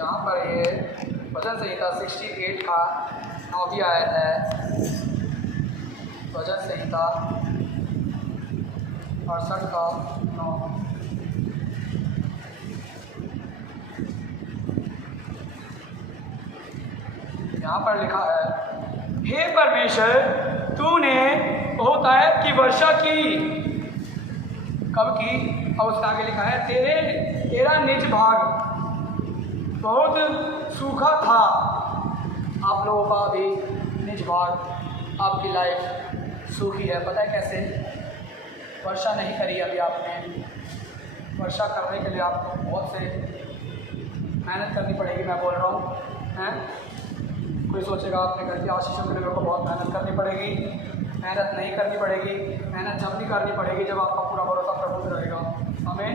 यहाँ पर ये भजन संहिता 68 का 9वीं आयत है। भजन संहिता 68 का 9। यहाँ पर लिखा है, हे परमेश्वर, तूने बहुतायत की वर्षा की। कब की? और उसके आगे लिखा है, तेरा निज भाग बहुत सूखा था। आप लोगों का भी निज भाग, आपकी लाइफ सूखी है। पता है कैसे? वर्षा नहीं करी अभी आपने। वर्षा करने के लिए आपको बहुत से मेहनत करनी पड़ेगी। मैं बोल रहा हूँ हैं, कोई सोचेगा अपने घर की आशीषों के लिए मेरे को बहुत मेहनत करनी पड़ेगी। मेहनत नहीं करनी पड़ेगी। मेहनत जब भी करनी पड़ेगी जब आपका पूरा भरोसा प्रभु पे रहेगा। हमें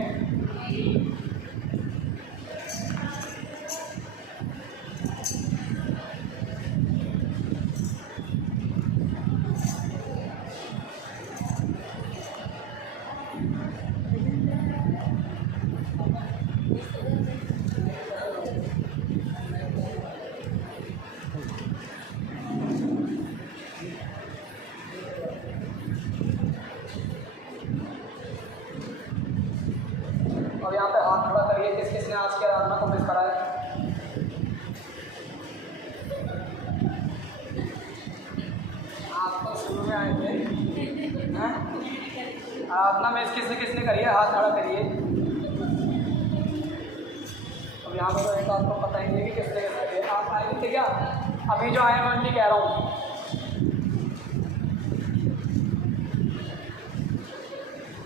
और यहाँ पे हाथ खड़ा करिए। किस किस ने आज की आराधना को मिस करा है? आप तो शुरू में आए थे हैं? आराधना में किसने किसने करी है? हाथ खड़ा करिए। अब यहाँ पर तो एक आपको पता ही नहीं कि किसने किसने करी है। आप आए थे क्या? अभी जो आए मैं नहीं कह रहा हूँ।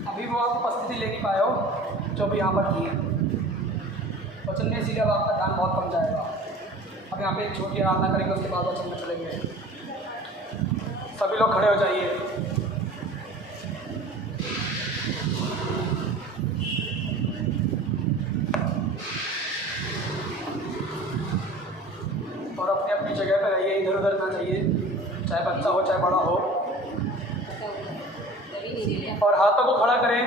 अभी वो आप उपस्थिति ले नहीं पाए हो जो भी यहाँ पर की है वचन में, इसीलिए अब आपका ध्यान बहुत कम जाएगा। अब यहाँ पे एक छोटी आराधना करेंगे, उसके बाद वचन में चलेंगे। सभी लोग खड़े हो जाइए। और अपनी अपनी जगह पर रहिए, इधर उधर ना जाइए, चाहे बच्चा हो चाहे बड़ा हो। और हाथों को खड़ा करें,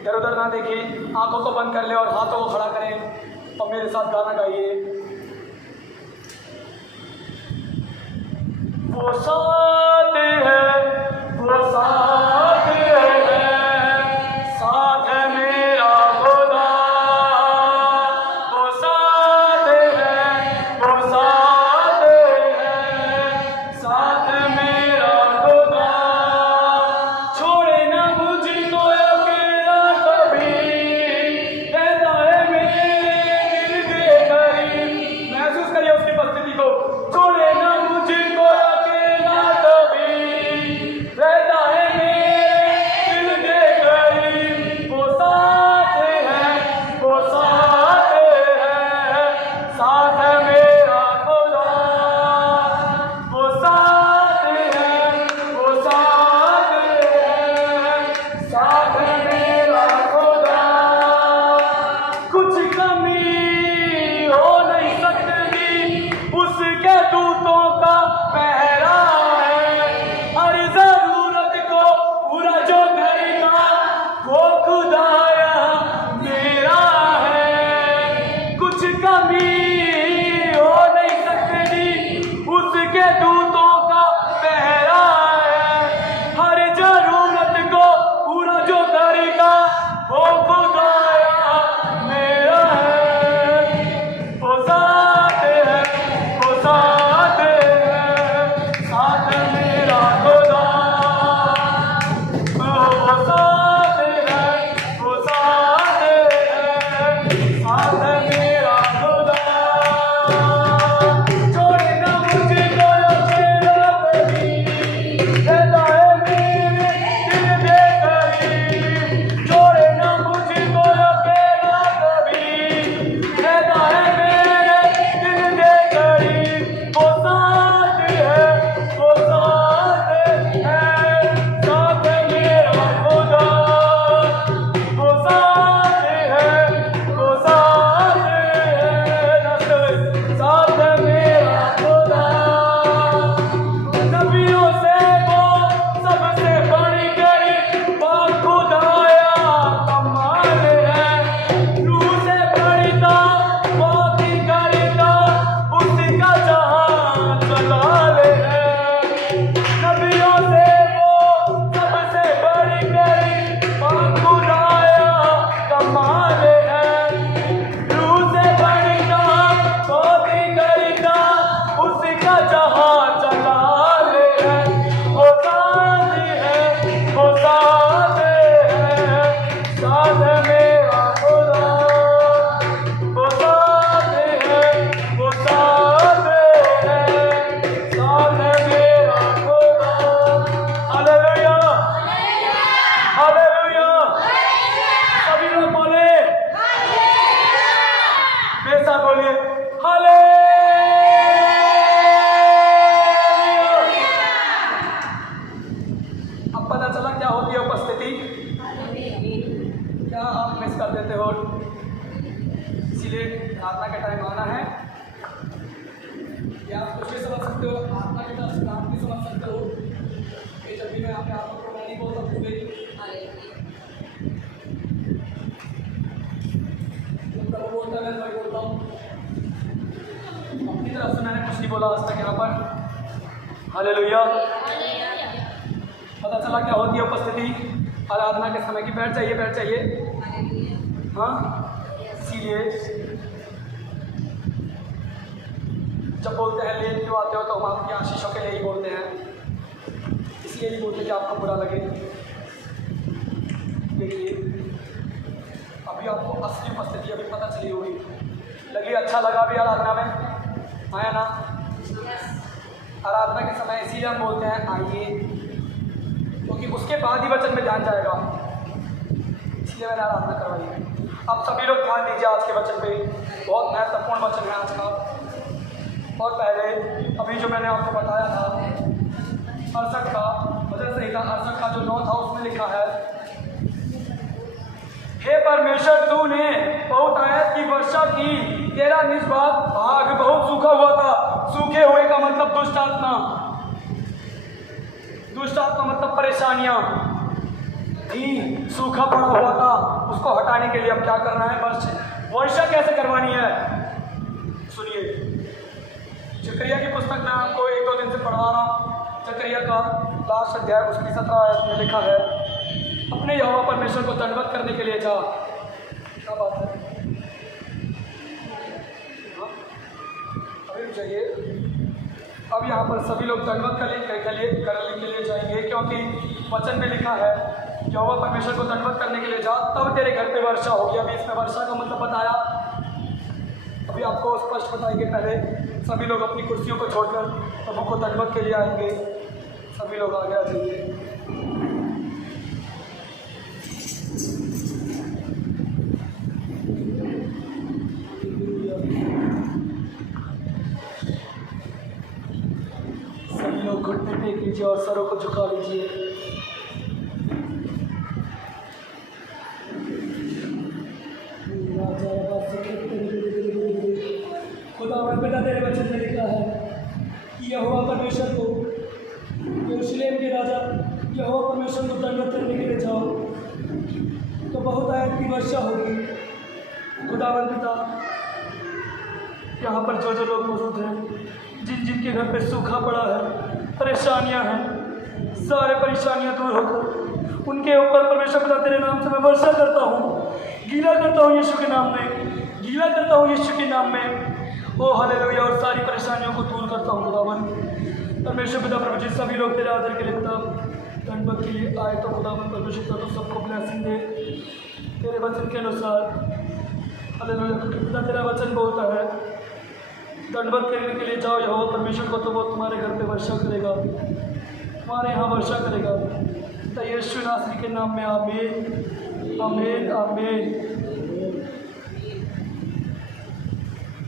इधर उधर ना देखिए। आंखों को बंद कर ले और हाथों को खड़ा करें और मेरे साथ गाना गाइए। वो साथ है, वो साथ है, साथ है मेरा खुदा। वो साथ है, वो साथ है, साथ मेरा खुदा। छोड़े ना मुझको अकेला कभी, रहता है मेरे करीब। महसूस करिए उसकी उपस्थिति को। छोड़े ना मुझको अकेला हालेलुया। पता चला क्या होती है उपस्थिति आराधना के समय की? बैठ जाइए, बैठ जाइए। हाँ, इसीलिए जब बोलते हैं लेट क्यों आते हो, तो हम आपकी आशीषों के लिए ही बोलते हैं, इसलिए नहीं बोलते कि आपको बुरा लगे। देखिए अभी आपको असली उपस्थिति अभी पता चली होगी, लगी अच्छा लगा भी आराधना में, आया ना? आराधना के समय इसीलिए हम बोलते हैं आइए, क्योंकि उसके बाद ही वचन में ध्यान जाएगा, इसलिए मैंने आराधना करवाई। अब सभी लोग ध्यान दीजिए आज के वचन पे, बहुत महत्वपूर्ण वचन है आज का। और पहले अभी जो मैंने आपको बताया था 68 का वचन संहिता 68 का जो 9 था, उसमें लिखा है, हे परमेश्वर तूने बहुत आयत की वर्षा की, तेरा निष्पाप भाग बहुत सूखा हुआ था। सूखे हुए का मतलब दुष्ट आत्मा, दुष्ट आत्मा मतलब परेशानियां ही सूखा पड़ा हुआ था, उसको हटाने के लिए अब क्या करना है? वर्षा कैसे करवानी है? सुनिए, जकरिया की पुस्तक में आपको 1-2 दिन से पढ़वा रहा हूँ। जकरिया का लास्ट अध्याय उसकी 17 आयत में लिखा है, अपने यहोवा परमेश्वर को दंडवत करने के लिए जा। क्या बात है? अभी चाहिए। अब यहाँ पर सभी लोग दंडवत करने के लिए जाएंगे, क्योंकि वचन में लिखा है यहोवा परमेश्वर को दंडवत करने के लिए जा, तब तेरे घर पे वर्षा होगी। अभी इसमें वर्षा का मतलब बताया, अभी आपको स्पष्ट बताएंगे। पहले सभी लोग अपनी कुर्सियों को छोड़कर प्रभु को दंडवत के लिए आएंगे। सभी लोग आगे आ जाइए। सभी लोग घुटने टेक लीजिए और सरों को झुका लीजिए। खुदावंद पिता तेरे वचन में लिखा है कि यहोवा परमेश्वर को, यरूशलेम के राजा यहोवा परमेश्वर को दंडवत करने के लिए जाओ, तो बहुत आयत की वर्षा होगी। खुदावंद पिता, यहाँ पर जो लोग मौजूद हैं, जिनके घर पे सूखा पड़ा है, परेशानियाँ हैं, सारे परेशानियाँ दूर होकर उनके ऊपर परमेश्वर पिता तेरे नाम से मैं वर्षा करता हूँ, गीला करता हूँ यीशु के नाम में, गीला करता हूँ यीशु के नाम में। ओ हालेलुया। और सारी परेशानियों को दूर करता हूँ खुदावन परमेश्वर पिता। प्रभु जी सभी लोग तेरे आदर के लिए पिता दंडवत के लिए आए, तो खुदावन परमेश्वर पिता तो सबको ब्लेसिंग दे तेरे वचन के अनुसार। हालेलुया। पिता तेरा वचन बोलता है दंडवत करने के लिए जाओ यहोवा परमेश्वर को, तो वो तुम्हारे घर पे वर्षा करेगा, तुम्हारे यहाँ वर्षा करेगा। तो यीशु नासरी के नाम में आमीन, आमीन, आमीन।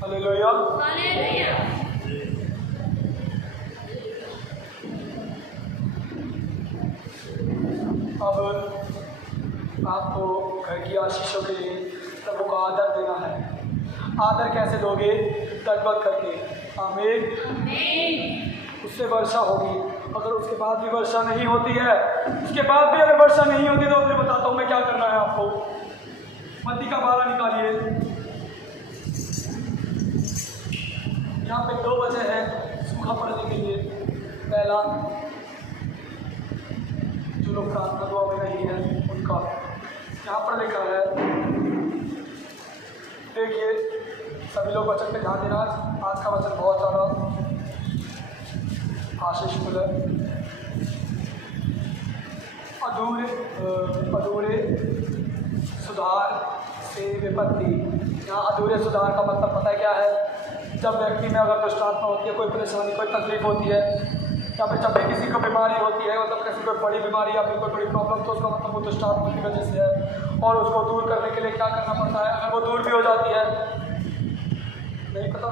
हालेलुया। अब आपको घर की आशीषों के लिए प्रभु को आदर देना है। आदर कैसे दोगे? दंडवत करके। आमीन। उससे वर्षा होगी। अगर उसके बाद भी वर्षा नहीं होती है, उसके बाद भी अगर वर्षा नहीं होती, तो मैं बताता हूँ मैं क्या करना है आपको। मत्ती का 12 निकालिए। यहाँ पे 2 वजह है सूखा पड़ने के लिए। पहला, जो लोग प्रार्थना दुआ में नहीं है उनका, यहाँ पर लिखा है, देखिए सभी लोग वचन पे ध्यान देना। आज का वचन बहुत ज़्यादा आशीषफुल है। अधूरे सुधार से विपत्ति। यहाँ अधूरे सुधार का मतलब पता है क्या है? जब व्यक्ति में अगर दुष्ट आत्मा होती है, कोई परेशानी, कोई तकलीफ होती है, या फिर जब भी किसी को बीमारी होती है, मतलब किसी को बड़ी बीमारी या फिर कोई बड़ी प्रॉब्लम, तो उसका मतलब वो दुष्ट आत्मा की वजह से है। और उसको दूर करने के लिए क्या करना पड़ता है? अगर वो दूर भी हो जाती है, नहीं पता,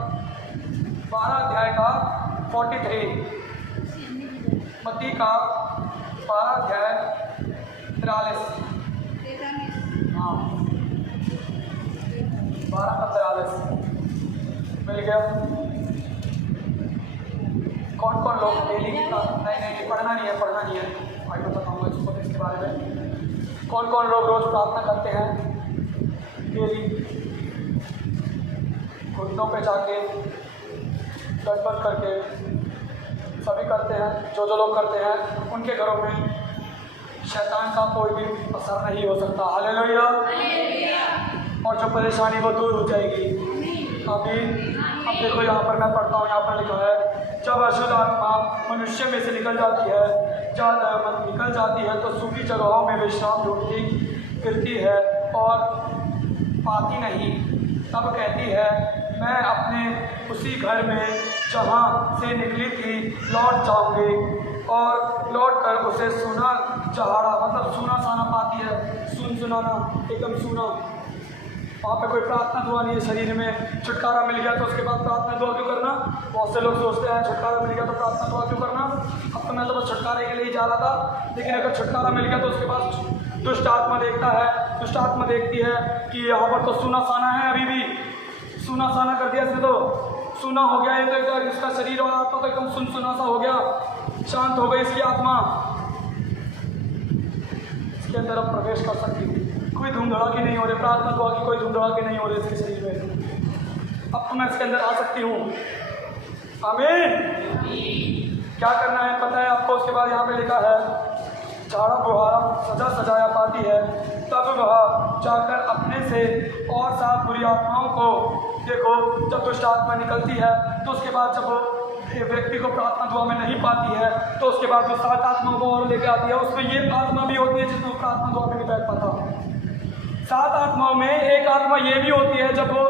12 अध्याय का 43, मत्ती का 12 अध्याय 43, हाँ 12 का 43 मिल गया। कौन कौन लोग डेली का नहीं पढ़ना नहीं है, आगे बताऊँगा इसके बारे में। कौन कौन लोग रोज़ प्रार्थना करते हैं डेली? घुटनों पे जाके दंडवत करके सभी करते हैं, जो जो लोग करते हैं उनके घरों में शैतान का कोई भी असर नहीं हो सकता। हालेलुया। और जो परेशानी वो दूर हो जाएगी। आमीन। अब देखो यहाँ पर मैं पढ़ता हूँ, यहाँ पर लिखा है जब अशुद्ध आत्मा मनुष्य में से निकल जाती है तो सूखी जगहों में विश्राम ढूंढती फिरती है और पाती नहीं। तब कहती है मैं अपने उसी घर में जहाँ से निकली थी लौट जाऊँगी, और लौट कर उसे सूना चहाड़ा, मतलब सूना साना पाती है, सुनाना, एकदम सूना। वहाँ पे कोई प्रार्थना दुआ नहीं है। शरीर में छुटकारा मिल गया तो उसके बाद प्रार्थना दुआ क्यों करना? बहुत से लोग सोचते हैं छुटकारा मिल गया तो प्रार्थना दुआ क्यों करना। अब तो मैं तो बस छुटकारे के लिए ही जा रहा था, लेकिन अगर छुटकारा मिल गया तो उसके बाद दुष्ट आत्मा देखती है कि यहाँ पर तो सूना साना है, अभी भी सूना साना कर दिया इसने, तो सूना हो गया ये, तो इसका शरीर और आत्मा तो एकदम सुना सा हो गया, शांत हो गई इसकी आत्मा। इसके अंदर अब प्रवेश कर सकती हूँ, कोई धूम धड़ाके नहीं हो रहे, प्रार्थना दुआ की कोई धूम धड़ाके नहीं हो रहे इसके शरीर में। अब तो मैं इसके अंदर आ सकती हूँ। आमीन। क्या करना है पता है आपको? उसके बाद यहाँ पे लिखा है झाड़ा बुहारा सजाया पाती है, तब वह जाकर अपने से और 7 बुरी आत्माओं को, देखो जब दुष्ट आत्मा निकलती है तो उसके बाद जब व्यक्ति को प्रार्थना दुआ में नहीं पाती है तो उसके बाद वो 7 आत्माओं को और लेकर आती है। उसमें ये आत्मा भी होती है जिसमें प्रार्थना दुआ में नहीं बैठ पाता। 7 आत्माओं में एक आत्मा ये भी होती है, जब वो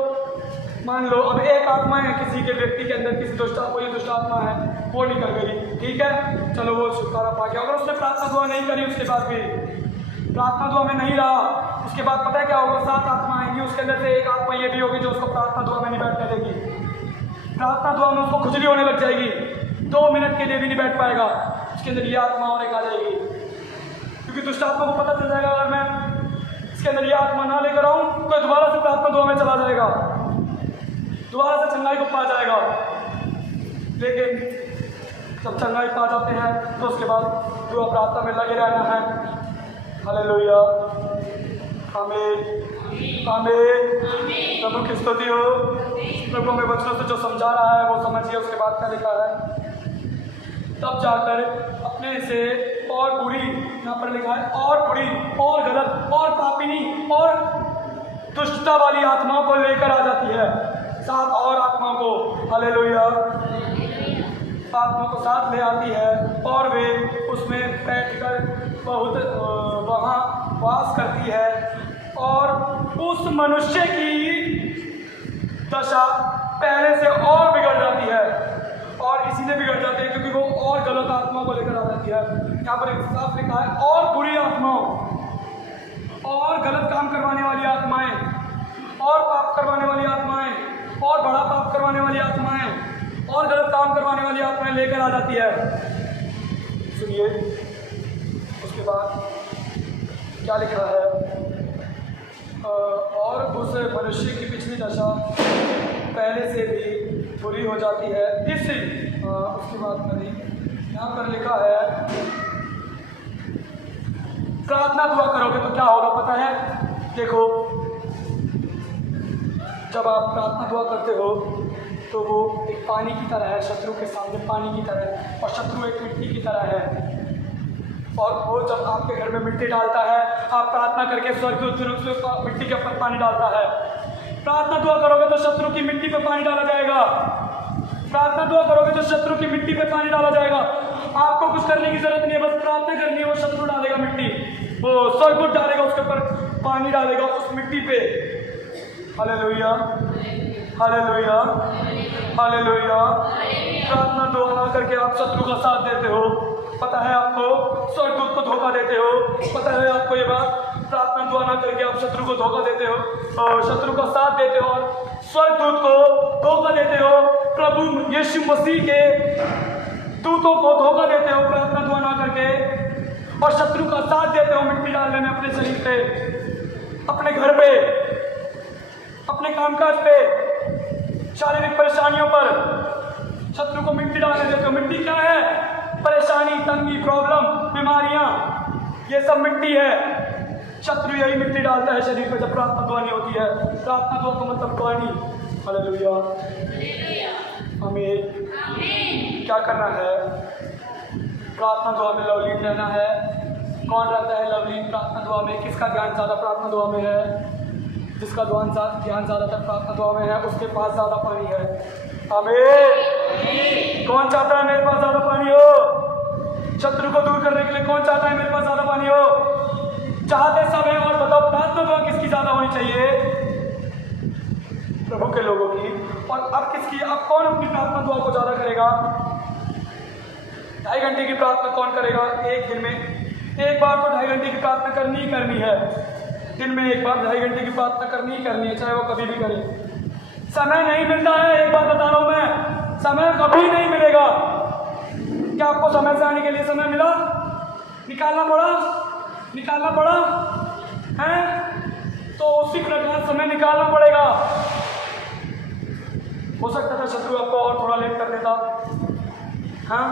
मान लो अब एक आत्मा है किसी के व्यक्ति के अंदर, किसी दुष्ट आत्मा है, वो निकल गई, ठीक है, चलो वो छुटकारा पा गया। अगर उसने प्रार्थना दुआ नहीं करी, उसके बाद भी प्रार्थना दुआ में नहीं रहा, उसके बाद पता है क्या होगा? 7 आत्मा आएंगी, उसके अंदर से एक आत्मा ये भी होगी जो उसको प्रार्थना दुआ में नहीं बैठने देगी। प्रार्थना दुआ में उसको खुजली होने लग जाएगी, 2 मिनट के लिए भी नहीं बैठ पाएगा। उसके अंदर ये आत्मा और एक आ जाएगी, क्योंकि दुष्ट आत्मा को पता चल जाएगा अगर मैं इसके अंदर ये आत्मा ना लेकर आऊँ तो दोबारा से प्रार्थना दुआ में चला जाएगा, दोबारा से चंगाई को पा जाएगा। लेकिन जब चंगाई पा जाते हैं तो उसके बाद दुआ प्रार्थना में लगे रहना है। हालेलुया। आमीन आमीन। प्रभु की स्तुति हो। प्रभु हमें वचनों से जो समझा रहा है वो समझिए। उसके बाद क्या लिखा है? तब जाकर अपने से और बुरी, यहाँ पर लिखा है और बुरी और गलत और पापिनी और दुष्टता वाली आत्माओं को लेकर आ जाती है, 7 और आत्माओं को। हालेलुया। आत्मा को साथ ले आती है और वे उसमें बैठकर बहुत वहाँ वास करती है, और उस मनुष्य की दशा पहले से और बिगड़ जाती है, और इसीलिए बिगड़ जाती है क्योंकि वो और गलत आत्मा को लेकर आ जाती है। यहाँ पर एक साफ लिखा है और बुरी आत्माओं, और गलत काम करवाने वाली आत्माएं, और पाप करवाने वाली आत्माएं, और बड़ा पाप करवाने वाली आत्माएं, और गलत काम करवाने वाली आत्माएं लेकर आ जाती है। सुनिए उसके बाद क्या लिखा है? और उस मनुष्य की पिछली दशा पहले से भी बुरी हो जाती है। उसकी बात करें, यहाँ पर लिखा है प्रार्थना दुआ करोगे तो क्या होगा पता है? देखो जब आप प्रार्थना दुआ करते हो तो वो एक पानी की तरह है, शत्रु के सामने पानी की तरह, और शत्रु एक मिट्टी की तरह है। और वो जब आपके घर में मिट्टी डालता है, आप प्रार्थना करके स्वर्गदूत मिट्टी के ऊपर पानी डालता है। प्रार्थना दुआ करोगे तो शत्रु की मिट्टी पे पानी डाला जाएगा। प्रार्थना दुआ करोगे तो शत्रु की मिट्टी पे पानी डाला जाएगा। आपको कुछ करने की जरूरत नहीं है, बस प्रार्थना करनी है। वो शत्रु डालेगा मिट्टी, वो स्वर्गदूत डालेगा, उसके ऊपर पानी डालेगा उस मिट्टी पे। Hallelujah hallelujah hallelujah. प्रार्थना दुआ ना करके आप शत्रु का साथ देते हो, पता है आपको? स्वर्गदूत को धोखा देते हो, पता है आपको ये बात? प्रार्थना दुआ ना करके आप शत्रु को धोखा देते हो, और शत्रु का साथ देते हो, और स्वर्गदूत को धोखा देते हो, प्रभु यीशु मसीह के दूतों को धोखा देते हो प्रार्थना दुआ ना करके, और शत्रु का साथ देते हो मिट्टी डालने में अपने शरीर पे, अपने घर पे, अपने कामकाज पे, शारीरिक परेशानियों पर शत्रु को मिट्टी डालने देते हो। मिट्टी क्या है? परेशानी, तंगी, प्रॉब्लम, बीमारियां, ये सब मिट्टी है। शत्रु यही मिट्टी डालता है शरीर पर जब प्रार्थना दुआ नहीं होती है। प्रार्थना दुआ का मतलब पानी। हालेलुया आमीन। क्या करना है? प्रार्थना दुआ में लवलीन रहना है। कौन रहता है लवलीन प्रार्थना दुआ में? किसका ध्यान ज़्यादा प्रार्थना दुआ में है? जिसका ध्यान ज़्यादातर प्रार्थना दुआ में है उसके पास ज़्यादा पानी है। आमीन। कौन चाहता है मेरे पास ज़्यादा पानी हो? शत्रु को दूर करने के लिए कौन चाहता है मेरे पास ज़्यादा पानी हो? चाहते सब हैं। और बताओ प्रार्थना दुआ किसकी ज़्यादा होनी चाहिए? प्रभु के लोगों की। और अब किसकी? अब कौन अपनी प्रार्थना दुआ को ज़्यादा करेगा? 2.5 घंटे की प्रार्थना कौन करेगा? एक दिन में एक बार तो 2.5 घंटे की प्रार्थना करनी ही करनी है। दिन में एक बार 2.5 घंटे की प्रार्थना करनी ही करनी है, चाहे वो कभी भी करे। समय नहीं मिलता है, एक बात बता रहा हूं मैं, समय कभी नहीं मिलेगा। क्या आपको समय से आने के लिए समय मिला? निकालना पड़ा है? तो उसी प्रकार समय निकालना पड़ेगा। हो सकता था शत्रु आपको और थोड़ा लेट कर देता, हाँ,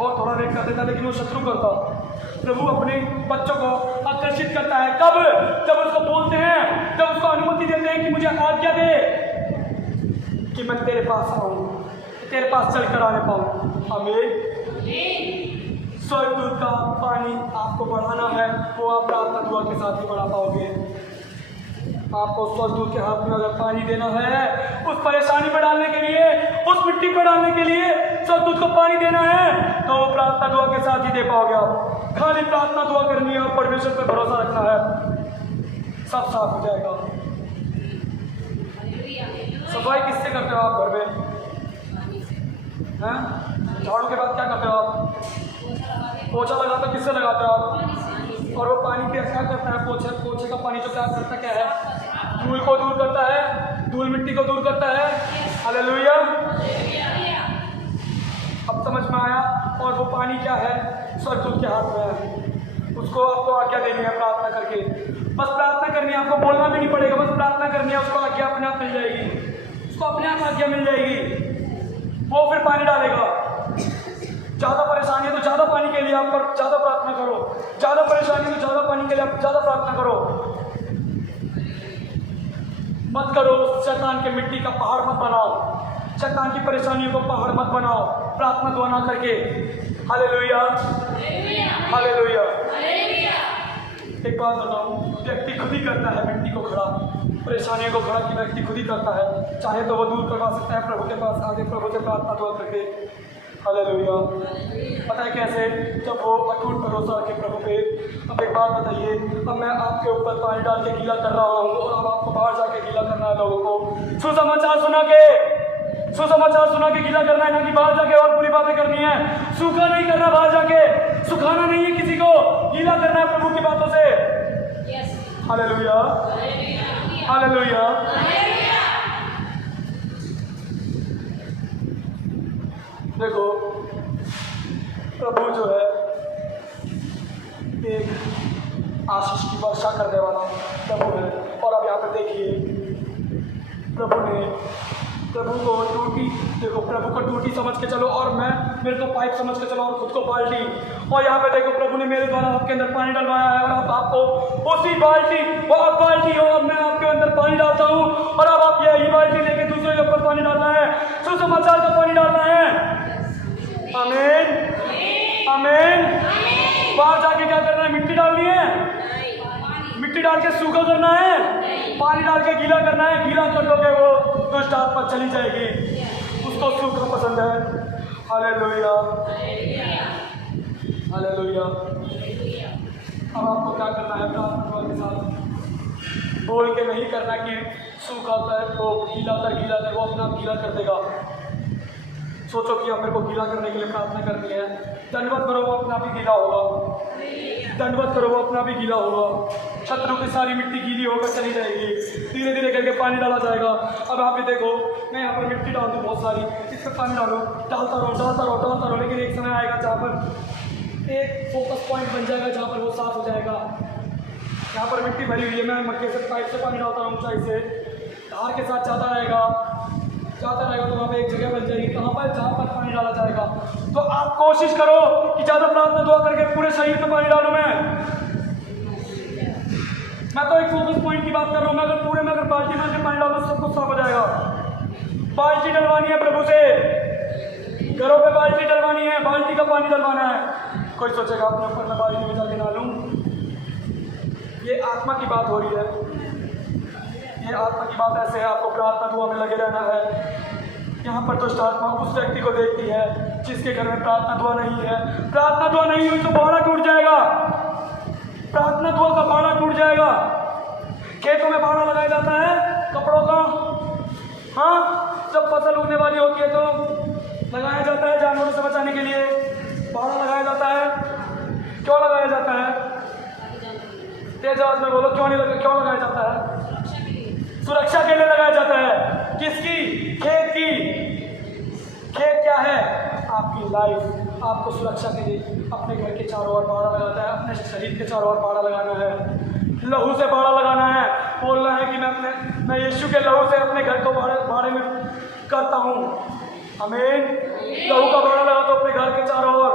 और थोड़ा लेट कर देता, लेकिन वो शत्रु करता। प्रभु अपने बच्चों को आकर्षित करता है। कब? जब उसको बोलते हैं, जब उसको अनुमति देते हैं कि मुझे आज्ञा दे कि मैं तेरे पास आऊं, तेरे पास चलकर आने पाऊं। आमीन। स्वर्गदूत का पानी आपको बढ़ाना है, वो आप प्रार्थना दुआ के साथ ही बढ़ा पाओगे। आपको स्वर्गदूत के हाथ में अगर पानी देना है, उस परेशानी पर डालने के लिए, उस मिट्टी पर डालने के लिए स्वर्गदूत को पानी देना है, तो प्रार्थना दुआ के साथ ही दे पाओगे। आप खाली प्रार्थना दुआ करनी है और परमेश्वर पर भरोसा रखना है, सब साफ हो जाएगा। सफाई किससे करते हो आप घर में? झाड़ू के बाद क्या करते हो आप? पोछा लगाते हो। किससे लगाते हो आप? और वो पानी क्या करता है? पोछे का पानी जो क्या करता क्या है? धूल को दूर करता है, धूल मिट्टी को दूर करता है। हालेलुया। अब समझ में आया? और वो पानी क्या है? स्वर्गदूत के हाथ में है। उसको आपको आज्ञा देनी है प्रार्थना करके। बस प्रार्थना करनी है, आपको बोलना भी नहीं पड़ेगा, बस प्रार्थना करनी है, उसको आज्ञा अपने आप मिल जाएगी। उसको अपने आप आज्ञा मिल जाएगी, वो फिर पानी डालेगा। ज़्यादा परेशानी है तो ज़्यादा पानी के लिए आप पर ज़्यादा प्रार्थना करो, ज़्यादा परेशानी है तो ज़्यादा पानी के लिए आप ज़्यादा प्रार्थना करो। मत करो शैतान के मिट्टी का पहाड़ मत बनाओ, शैतान की परेशानियों को पहाड़ मत बनाओ प्रार्थना दुआ ना करके। Hallelujah, hallelujah. एक बात बताऊं, व्यक्ति खुद ही करता है मिट्टी को खड़ा, परेशानियों को खड़ा कि व्यक्ति खुद ही करता है। चाहे तो वो दूर करवा सकता है प्रभु के पास आगे, प्रभु से प्रार्थना दुआ करके। हालेलुया। पता है कैसे? जब वो अटूट भरोसा रखे प्रभु पे। अब एक बात बताइए, अब मैं आपके ऊपर पानी डाल के गीला कर रहा हूँ और अब आपको बाहर जाके गीला करना है लोगों को। सुसमाचार सुना के गीला करना है, ना कि बाहर जाके और बुरी बातें करनी है। सूखा नहीं करना, बाहर जाके सुखाना नहीं है किसी को, गीला करना है प्रभु की बातों से। Hallelujah, hallelujah. देखो प्रभु जो है एक आशीष की वर्षा करने वाला प्रभु है। और अब यहाँ पे देखिए प्रभु को टूटी, देखो प्रभु को टूटी समझ के चलो और मेरे को पाइप समझ के चलो और खुद को बाल्टी। और यहाँ पे देखो प्रभु ने मेरे द्वारा आपके अंदर पानी डलवाया है और अब आपको उसी बाल्टी, वो अब बाल्टी हो, अब मैं आपके अंदर पानी डालता हूँ और अब आप यही बाल्टी लेके दूसरे के ऊपर पानी डालना है, सुसमाचार का पानी डालना है। आमीन, आमीन। बाहर जाके क्या करना है? मिट्टी डालनी है, मिट्टी डाल के सूखा करना है, पानी डाल के गीला करना है। गीला कर दोगे वो दुष्ट आत्मा चली जाएगी, उसको सूखा पसंद है। Hallelujah, hallelujah. अब आपको क्या करना है? प्रार्थना के साथ बोल के नहीं करना कि सूखा कर तो गीला कर, वो अपना गीला कर देगा। सोचो कि अब मेरे को गीला करने के लिए प्रार्थना करनी है, दंडवत करो, वो अपना भी गीला होगा। दंडवत करो, वो अपना भी गीला होगा। शत्रु की सारी मिट्टी गीली होकर चली जाएगी, धीरे धीरे करके पानी डाला जाएगा। अब आप भी देखो, मैं यहाँ पर मिट्टी डाल दूँ बहुत सारी, इस पर पानी डालो, डालता रहो, लेकिन एक समय आएगा जहाँ पर एक फोकस पॉइंट बन जाएगा, जहाँ पर वो साफ हो जाएगा। यहाँ पर मिट्टी भरी हुई है, मैं मक्के से पाइप से पानी डालता रहूँ, ऊंचाई से धार के साथ जाता रहेगा, तो वहाँ पे एक जगह बन जाएगी कहाँ पर, जहाँ पर पानी डाला जाएगा। तो आप कोशिश करो कि ज़्यादा प्रार्थना दुआ करके पूरे शरीर पे पानी डालूं। मैं तो एक फोकस पॉइंट की बात कर रहा हूँ। मैं अगर बाल्टी में पानी डालूँ सब कुछ साफ हो जाएगा। बाल्टी डलवानी है प्रभु से, घरों पे बाल्टी डलवानी है, बाल्टी का पानी डलवाना है। कोई सोचेगा अपने ऊपर मैं बाल्टी में जाके नहा लूँ। ये आत्मा की बात हो रही है, ये आत्मा की बात ऐसे है। आपको प्रार्थना दुआ में लगे रहना है। यहाँ पर दुष्ट आत्मा उस व्यक्ति को देखती है जिसके घर में प्रार्थना दुआ नहीं है। प्रार्थना दुआ नहीं हुई तो बाड़ा टूट जाएगा, प्रार्थना दुआ का बाड़ा टूट जाएगा। खेतों में बाड़ा लगाया जाता है कपड़ों का, हाँ, जब फसल उगने वाली होती है तो लगाया जाता है जानवरों से बचाने के लिए, बाड़ा लगाया जाता है। क्यों लगाया जाता है? तेज आवाज में बोलो, क्यों नहीं लगा, क्यों लगाया जाता है? सुरक्षा के लिए लगाया जाता है। किसकी? खेत की। खेत क्या है? आपकी लाइफ। आपको सुरक्षा के लिए अपने घर के चारों ओर बाड़ा लगाता है, अपने शरीर के चारों ओर बाड़ा लगाना है, लहू से बाड़ा लगाना है। बोलना है कि मैं यीशु के लहू से अपने घर को बाड़े में करता हूँ। आमीन। लहू का बाड़ा लगा तो अपने घर के चारों ओर।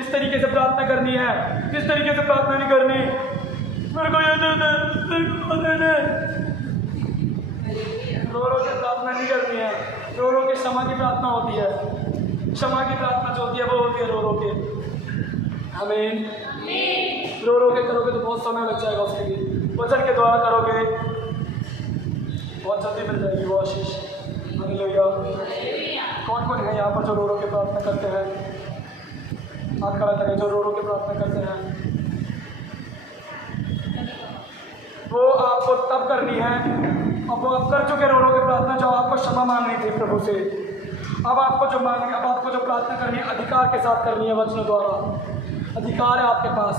इस तरीके से प्रार्थना करनी है, इस तरीके से प्रार्थना नहीं करनी मेरे को ये दे दे, रो रो के प्रार्थना नहीं करनी है। रो रो के क्षमा की प्रार्थना होती है। क्षमा की प्रार्थना जो होती है वो होती है रो रो के। आमीन। रो रो के करोगे तो बहुत समय लग जाएगा उसके लिए। वचन के द्वारा करोगे बहुत जल्दी मिल जाएगी वो आशीष। हालेलुया। कौन कौन है यहाँ पर जो रो रो के प्रार्थना करते हैं? हाथ खड़ा करें जो रो रो के प्रार्थना करते हैं। वो आपको तब करनी है, अब वो आप कर चुके रो रो के प्रार्थना जो आपको क्षमा मांगनी थी प्रभु से। अब आपको जो मांगनी, अब आपको जो प्रार्थना करनी है अधिकार के साथ करनी है। वचनों द्वारा अधिकार है आपके पास।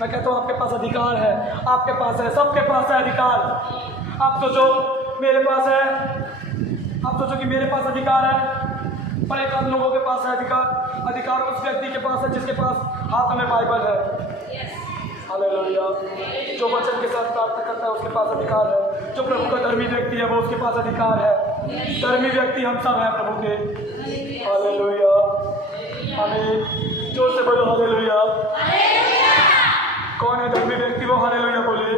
मैं कहता हूँ आपके पास अधिकार है, आपके पास है, सबके पास है अधिकार। आप सोचो मेरे पास है, आप सोचो कि मेरे पास अधिकार है, पर एक आध लोगों के पास है अधिकार। अधिकार उस व्यक्ति के पास है जिसके पास हाथ में बाइबल है। हालेलुया। जो वचन के साथ प्रार्थना करता है उसके पास अधिकार है। जो प्रभु का धर्मी व्यक्ति है वो उसके पास अधिकार है। धर्मी व्यक्ति हम सब हैं प्रभु के। हालेलुया। आमीन। जोर से बोलो हालेलुया। कौन है धर्मी व्यक्ति? वो हालेलुया बोले।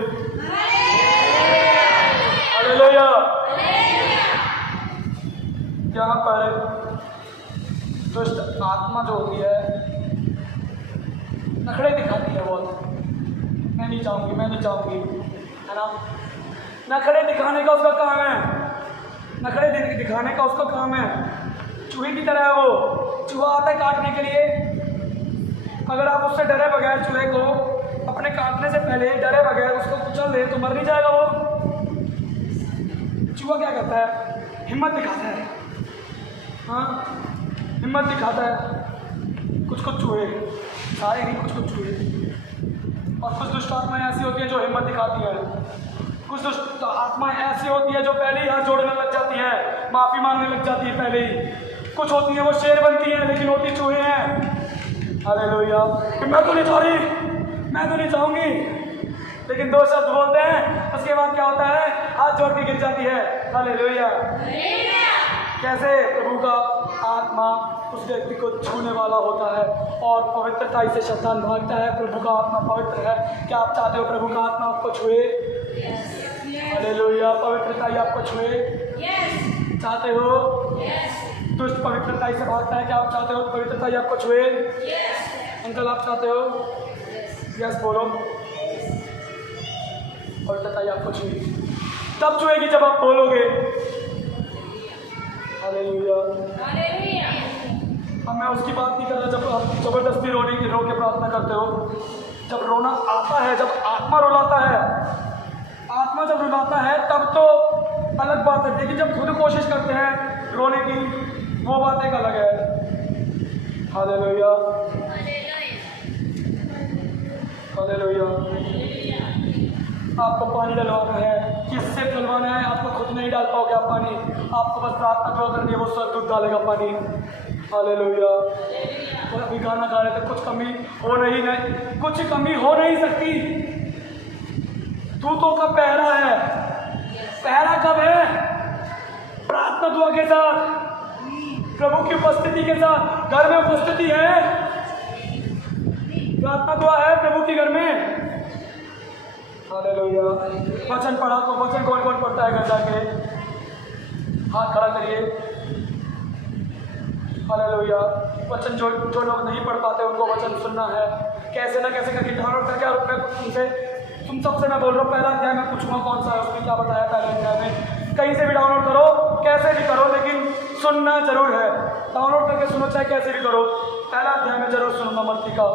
हालेलुया। यहाँ पर दुष्ट आत्मा जो होती है नखरे दिखाती है बहुत। मैं नहीं चाहूँगी, मैं नहीं चाहूँगी, है ना। नखरे दिखाने का उसका काम है, नखरे दिखाने का उसका काम है। चूहे की तरह है वो। चूहा आता है काटने के लिए, अगर आप उससे डरे बगैर चूहे को अपने काटने से पहले डरे बगैर उसको कुचल दे तो मर नहीं जाएगा वो। चूहा क्या करता है? हिम्मत दिखाता है, हाँ, हिम्मत दिखाता है। कुछ कुछ चूहे, सारे नहीं, कुछ कुछ चूहे। और कुछ दुष्ट आत्माएं ऐसी होती है जो हिम्मत दिखाती है। कुछ दुष्ट आत्माएं ऐसी होती है जो पहले ही हाथ जोड़ने लग जाती है, माफ़ी मांगने लग जाती है पहले ही। कुछ होती है वो शेर बनती है लेकिन होती चूहे हैं। हालेलुया। मैं तो नहीं चाह रही, मैं तो नहीं चाहूँगी, लेकिन दो शब्द बोलते हैं, उसके बाद क्या होता है? हाथ जोड़ के गिर जाती है। हालेलुया। कैसे? प्रभु का आत्मा उस व्यक्ति को छूने वाला होता है और पवित्रता से शैतान भागता है। प्रभु का आत्मा पवित्र है। क्या आप चाहते हो प्रभु का आत्मा आपको छुए? हालेलुया। पवित्रता ही आपको छुए? चाहते हो? दुष्ट पवित्रता से भागता है। क्या आप चाहते हो पवित्रता ही आपको छुए? अंकल आप चाहते हो? यस बोलो। पवित्रता ही आपको छुए। तब छुएगी जब आप बोलोगे। हालेलुया। अब मैं उसकी बात नहीं कर रहा जब आप जबरदस्ती रो के प्रार्थना करते हो। जब रोना आता है, जब आत्मा रुलाता है, आत्मा जब रुलाता है तब तो अलग बात है, लेकिन जब खुद कोशिश करते हैं रोने की वो बात एक अलग है। हालेलुया। हालेलुया। आपको पानी डलवाना है, किससे डलवाना है? आपको खुद नहीं डाल पाओगे आप पानी, आपको बस प्रार्थना जो करनी है वो स्वर्गदूत डालेगा पानी। हालेलुया। और अभी गाना गा रहे थे, कुछ कमी हो नहीं, कुछ कमी हो नहीं सकती। दूतों का पहरा है। पहरा कब है? प्रार्थना दुआ के साथ, प्रभु की उपस्थिति के साथ। घर में उपस्थिति है, प्रार्थना दुआ है प्रभु के घर में। हालेलुया। वचन पढ़ा तो वचन कौन कौन पढ़ता है घर जाके? हाथ खड़ा करिए। हालेलुया। वचन जो लोग नहीं पढ़ पाते उनको वचन सुनना है, कैसे ना कैसे करके डाउनलोड करके। और मैं तुमसे तुम सबसे मैं बोल रहा हूँ, पहला अध्याय में पूछूंगा कौन सा है, उसमें क्या बताया पहले अध्याय में। कहीं से भी डाउनलोड करो, कैसे भी करो, लेकिन सुनना जरूर है। डाउनलोड करके सुनो, चाहे कैसे भी करो। पहला अध्याय में जरूर सुनूंगा मत्ती का,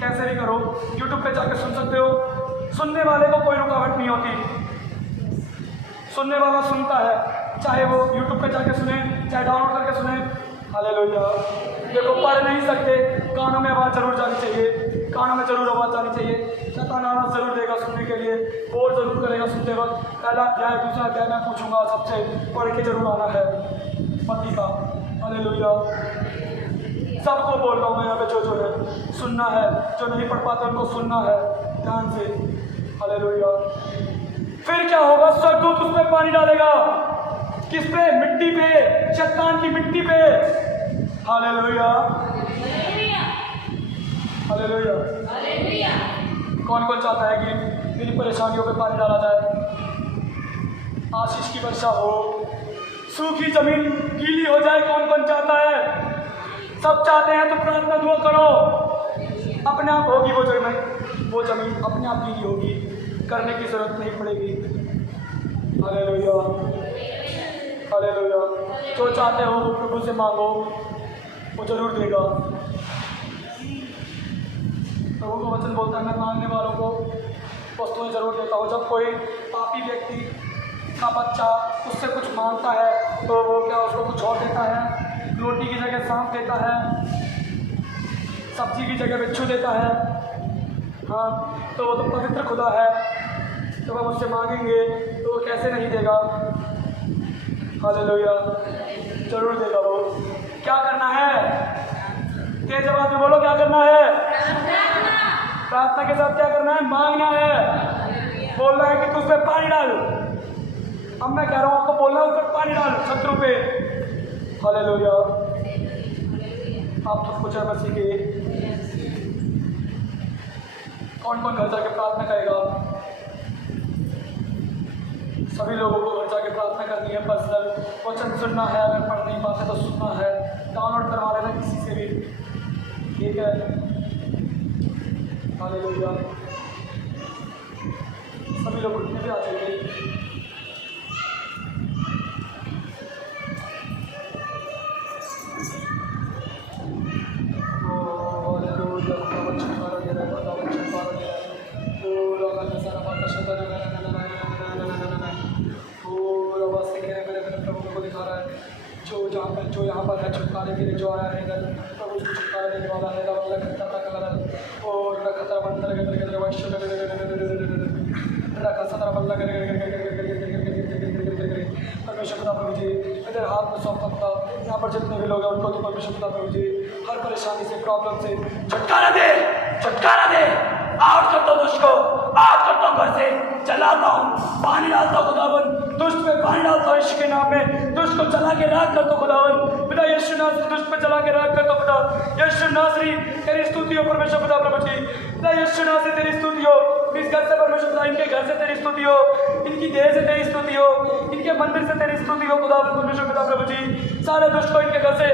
कैसे भी करो। यूट्यूब पे जाके सुन सकते हो, सुनने वाले को कोई रुकावट नहीं होती। सुनने वाला सुनता है, चाहे वो यूट्यूब पे जाके सुने, चाहे डाउनलोड करके सुने। हालेलुया। देखो, पढ़ नहीं सकते, कानों में आवाज़ जरूर जानी चाहिए, कानों में जरूर आवाज़ जानी चाहिए। शैतान आवाज़ जरूर देगा सुनने के लिए, बोर जरूर करेगा सुनते वक्त। पहला अध्याय दूसरा अध्याय मैं पूछूंगा सबसे, पढ़ के जरूर आना है मत्ती का। हालेलुया। सबको बोल रहा हूँ मैं यहाँ पे, जो है सुनना है, जो नहीं पढ़ पाते उनको सुनना है ध्यान से। हालेलुया। फिर क्या होगा? स्वर्गदूत उस पर पानी डालेगा। किस पे? मिट्टी पे, शैतान की मिट्टी पे। Hallelujah, hallelujah. कौन कौन चाहता है कि मेरी परेशानियों पे पानी डाला जाए, आशीष की वर्षा हो, सूखी जमीन गीली हो जाए? कौन कौन चाहता है? सब चाहते हैं तो प्रार्थना दुआ करो, अपने आप होगी वो जमीन अपने आप गीली होगी, करने की जरूरत नहीं पड़ेगी। Hallelujah, hallelujah. जो चाहते हो प्रभु से मांगो, वो जरूर देगा। प्रभु का वचन बोलता है, मैं मांगने वालों को वस्तुएं जरूर देता हूँ। जब कोई पापी व्यक्ति का बच्चा उससे कुछ मांगता है तो वो क्या उसको कुछ और देता है? रोटी की जगह सांप देता है, सब्जी की जगह बिच्छू देता है। हाँ, तो वो तो पवित्र खुदा है, तो हम उससे मांगेंगे तो वो कैसे नहीं देगा? हालेलुया, जरूर देगा वो। क्या करना है? तेज आवाज में बोलो, क्या करना है? प्रार्थना के साथ क्या करना है? मांगना है। बोलना है कि तू उस पर पानी डाल। अब मैं कह रहा हूँ आपको बोलना है उस पर पानी डाल, शत्रु पे। हालेलुया। आप सब कुछ है मसीह के। कौन कौन घर जाके प्रार्थना करेगा? सभी लोगों को घर जाके प्रार्थना करनी है, पर्सनल वचन सुनना है। अगर पढ़ नहीं पाते तो सुनना है, डाउनलोड करवा लेना किसी से भी, ठीक है? हालेलुया। सभी लोग उठने भी आ जाएंगे। जो यहाँ पर है छुटकारे के लिए जो आया है इधर, प्रभु उसको छुटकारा देने वाला है। और रखता बंदर परमेश्वर पिता प्रभु जी इधर हाथ में सौंपता पता, यहाँ पर जितने भी लोग हैं उनको तो परमेश्वर पिता प्रभु जी हर परेशानी से, प्रॉब्लम से छुटकारा दे, छुटकारा दे। आउट करता हूँ दुष्ट को, आउट करता हूँ घर से, चलाता हूँ, पानी डालता हूँ खुदावन, दुष्ट पे पानी डालता हूँ यीशु के नाम में। दुष्ट को चला के राख कर दो खुदावन, पिता यीशु नासरी दुष्ट पे चला के राख कर दो पिता यीशु नासरी। तेरी स्तुति हो परमेश्वर पिता प्रभु जी, पिता यीशु नासरी तेरी स्तुति हो। इस घर से परमेश्वर पिता, इनके घर से तेरी स्तुति हो, इनकी देह से तेरी स्तुति हो, इनके मंदिर से तेरी स्तुति हो खुदावन परमेश्वर पिता प्रभु जी। सारे दुष्ट को इनके घर से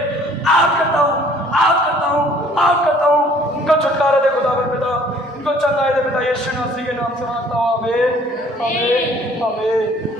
आउट करता हूँ, आउट करता हूँ, आउट करता हूँ। इनको छुटकारा दे खुदावन पिता, इनको चंगाई दे पिता यीशु नासरी के नाम से मांगता हूँ, आमीन, आमीन, आमीन।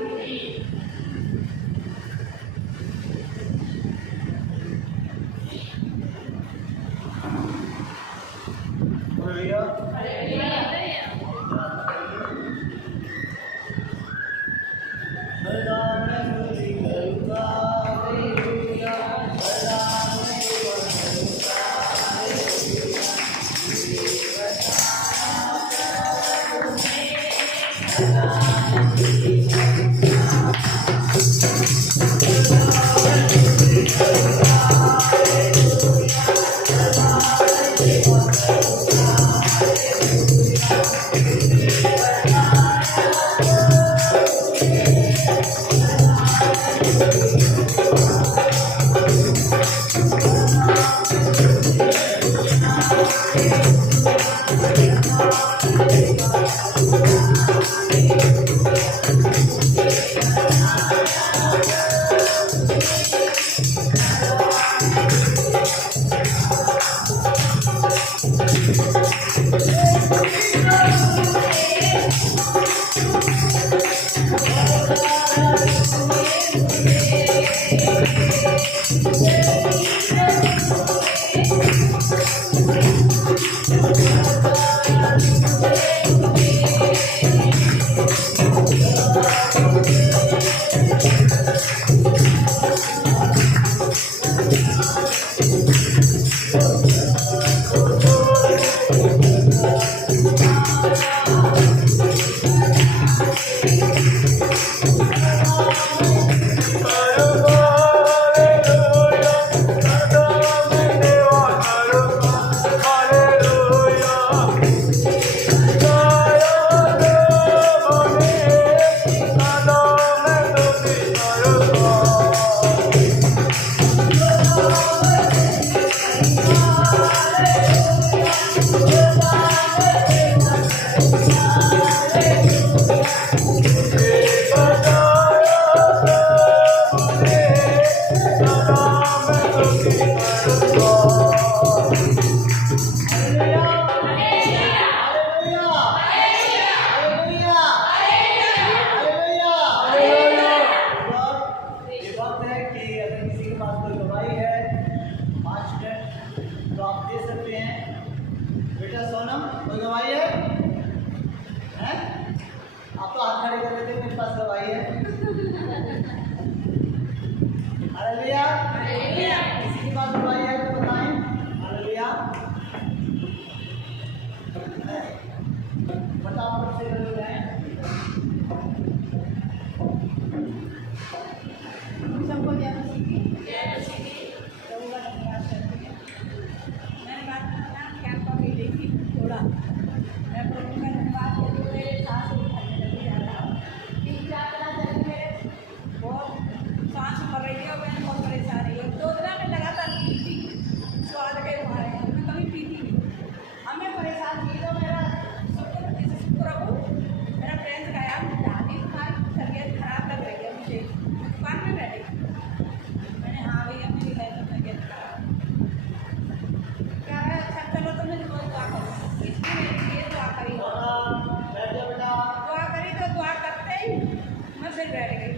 मैं फिर बैठ गई।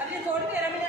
अब ये छोड़ के